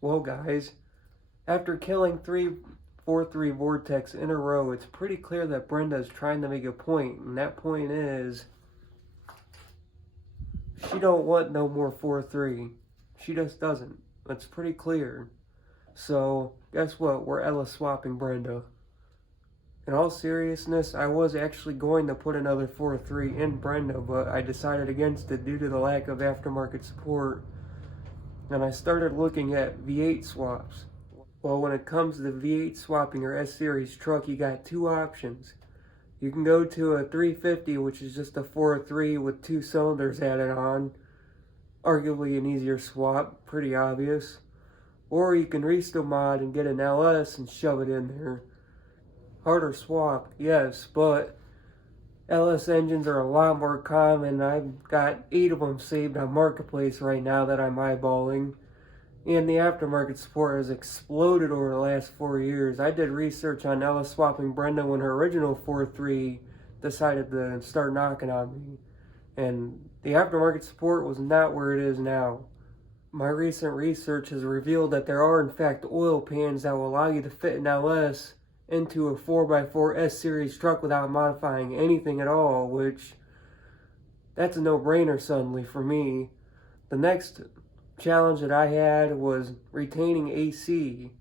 Well, guys, after killing 343 Vortex in a row, it's pretty clear that Brenda is trying to make a point, and that point is she don't want no more 4-3. She just doesn't. It's pretty clear. So, guess what? We're Ella swapping Brenda. In all seriousness, I was actually going to put another 4-3 in Brenda, but I decided against it due to the lack of aftermarket support. And I started looking at V8 swaps. Well, when it comes to the V8 swapping your S-Series truck, you got two options. You can go to a 350, which is just a 4-3 with 2 cylinders added on. Arguably an easier swap, pretty obvious. Or you can resto mod and get an LS and shove it in there. Harder swap, yes, but LS engines are a lot more common. I've got 8 of them saved on Marketplace right now that I'm eyeballing. And the aftermarket support has exploded over the last 4 years. I did research on LS swapping Brenda when her original 4.3 decided to start knocking on me. And the aftermarket support was not where it is now. My recent research has revealed that there are in fact oil pans that will allow you to fit an LS into a 4x4 S-Series truck without modifying anything at all, which that's a no-brainer suddenly for me. The next challenge that I had was retaining AC.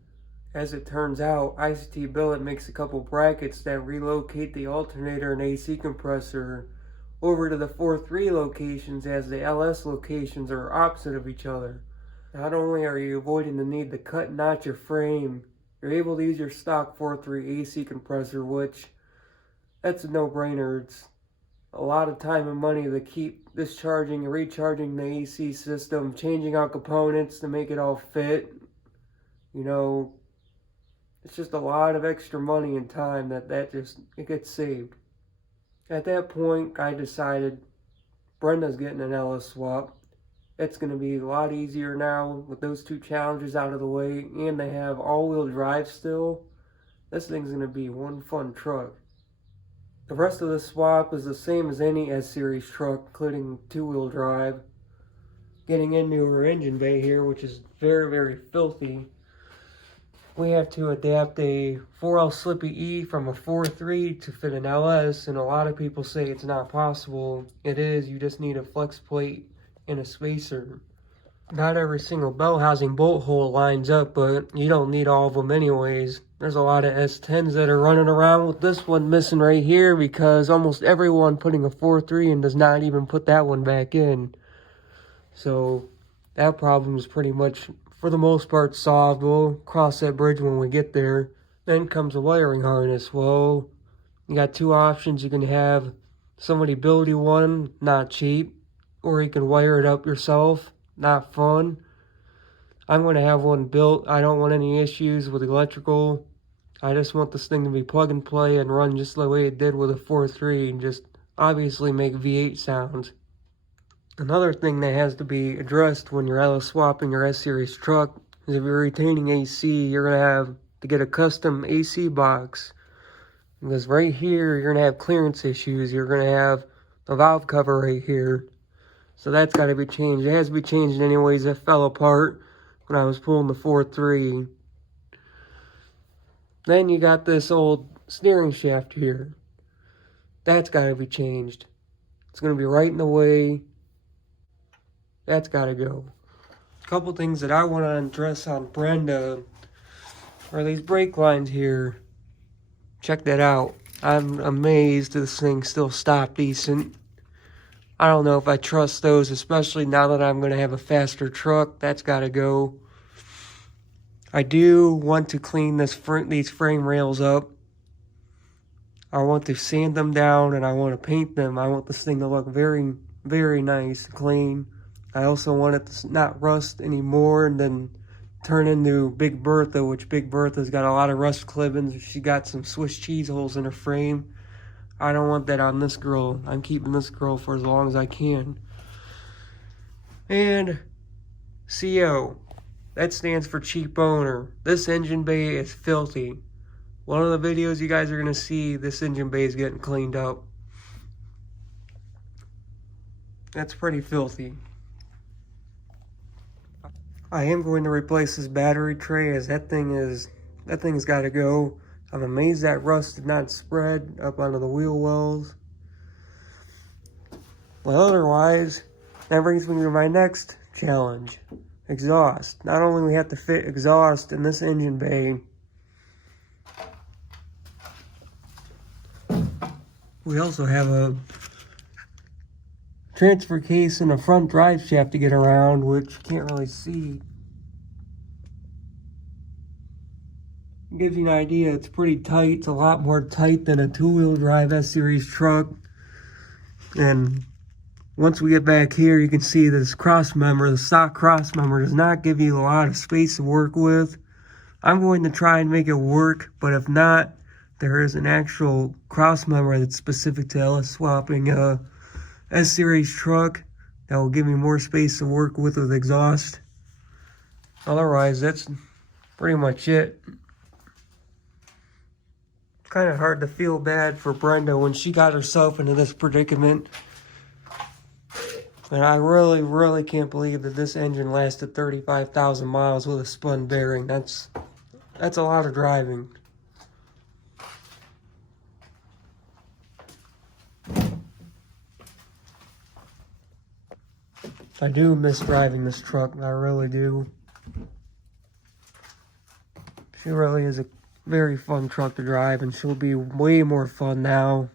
As it turns out, ICT Billet makes a couple brackets that relocate the alternator and AC compressor over to the 4.3 locations, as the LS locations are opposite of each other. Not only are you avoiding the need to cut and notch your frame, you're able to use your stock 4.3 AC compressor, which that's a no-brainer. It's a lot of time and money to keep discharging and recharging the AC system, changing out components to make it all fit. You know, it's just a lot of extra money and time that just, it gets saved. At that point, I decided Brenda's getting an LS swap. It's going to be a lot easier now with those two challenges out of the way, and they have all-wheel drive still. This thing's going to be one fun truck. The rest of the swap is the same as any S-Series truck, including two-wheel drive. Getting into her engine bay here, which is very, very filthy. We have to adapt a 4L Slippy E from a 4.3 to fit an LS, and a lot of people say it's not possible. It is. You just need a flex plate and a spacer. Not every single bell housing bolt hole lines up, but you don't need all of them anyways. There's a lot of S10s that are running around with this one missing right here because almost everyone putting a 4.3 in does not even put that one back in. So that problem is pretty much, for the most part, solved. We'll cross that bridge when we get there. Then comes a wiring harness. Well, you got two options. You can have somebody build you one, not cheap, or you can wire it up yourself, not fun. I'm going to have one built. I don't want any issues with electrical. I just want this thing to be plug and play and run just the way it did with a 4.3 and just obviously make V8 sounds. Another thing that has to be addressed when you're LS swapping your S-Series truck is if you're retaining AC, you're going to have to get a custom AC box. Because right here, you're going to have clearance issues. You're going to have the valve cover right here. So that's got to be changed. It has to be changed anyways. It fell apart when I was pulling the 4.3. Then you got this old steering shaft here. That's got to be changed. It's going to be right in the way. That's got to go. A couple things that I want to address on Brenda are these brake lines here. Check that out. I'm amazed this thing still stopped decent. I don't know if I trust those, especially now that I'm going to have a faster truck. That's got to go. I do want to clean these frame rails up. I want to sand them down and I want to paint them. I want this thing to look very, very nice, clean. I also want it to not rust anymore and then turn into Big Bertha, which Big Bertha's got a lot of rust clippings. She got some Swiss cheese holes in her frame. I don't want that on this girl. I'm keeping this girl for as long as I can. And CO. That stands for cheap owner. This engine bay is filthy. One of the videos you guys are going to see, this engine bay is getting cleaned up. That's pretty filthy. I am going to replace this battery tray, as that thing's got to go. I'm amazed that rust did not spread up onto the wheel wells. Well, otherwise, that brings me to my next challenge. Exhaust. Not only we have to fit exhaust in this engine bay, we also have a transfer case and a front drive shaft to get around, which you can't really see. Gives you an idea, it's pretty tight. It's a lot more tight than a two-wheel drive S-Series truck. And once we get back here, you can see this cross member, the stock cross member, does not give you a lot of space to work with. I'm going to try and make it work, but if not, there is an actual cross member that's specific to LS swapping a S-Series truck that will give me more space to work with exhaust. Otherwise, that's pretty much it. It's kind of hard to feel bad for Brenda when she got herself into this predicament. And I really can't believe that this engine lasted 35,000 miles with a spun bearing. That's a lot of driving. I do miss driving this truck, I really do. She really is a very fun truck to drive, and she'll be way more fun now.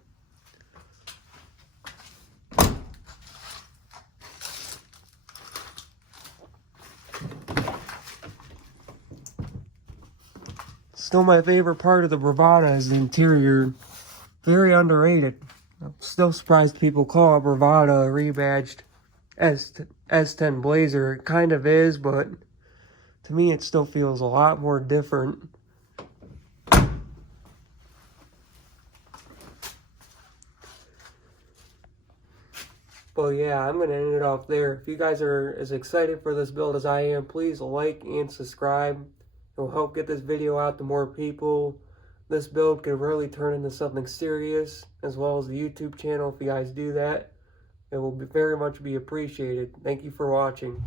Still, my favorite part of the Bravada is the interior. Very underrated. I'm still surprised people call a Bravada a rebadged S10 Blazer. It kind of is, but to me it still feels a lot more different. But yeah, I'm going to end it off there. If you guys are as excited for this build as I am, please like and subscribe. It will help get this video out to more people. This build could really turn into something serious, as well as the YouTube channel. If you guys do that, it will very much be appreciated. Thank you for watching.